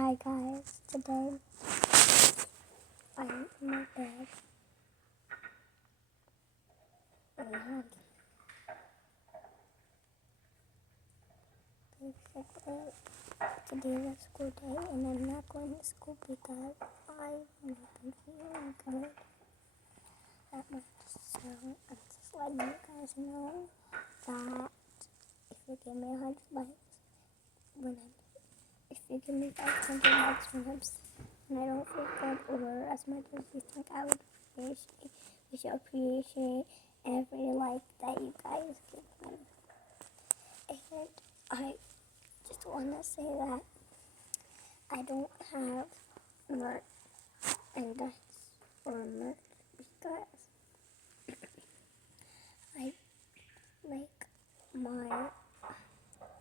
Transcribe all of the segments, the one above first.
Hi guys, today I'm in my bed and basically today is a school day and I'm not going to school because I've not been feeling good that much. So I'm just letting you guys know that if you give me 100 likes if you give me 500 likes when I don't feel good or as much as you think I would appreciate, we should appreciate every like that you guys give me. And I just want to say that I don't have merch or merch because I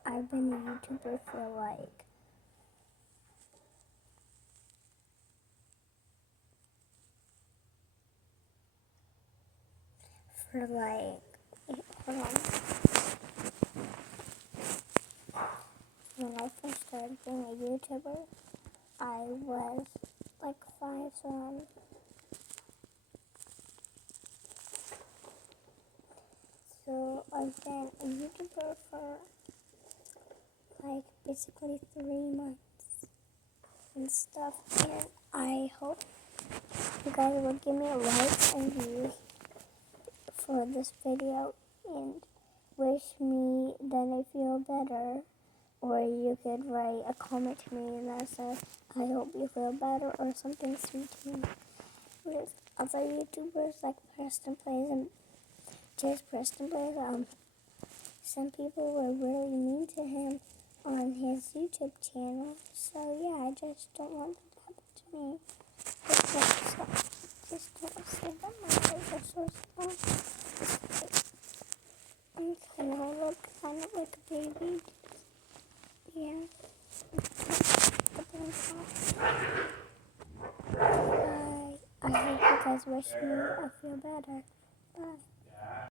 I've been a YouTuber for like wait, hold on. When I first started being a YouTuber, I was like 5, so I've been a YouTuber for like basically 3 months and stuff, and I hope you guys will give me a like and views for this video and wish me that I feel better, or you could write a comment to me that says I hope you feel better or something sweet to me. With other YouTubers like Preston Plays and just Preston Plays, some people were really mean to him on his YouTube channel. So yeah, I just don't want that to happen to me. Just don't say that my legs are so small. And I look kind of like a baby. Yeah. Bye. I hope you guys wish me I feel better. Bye.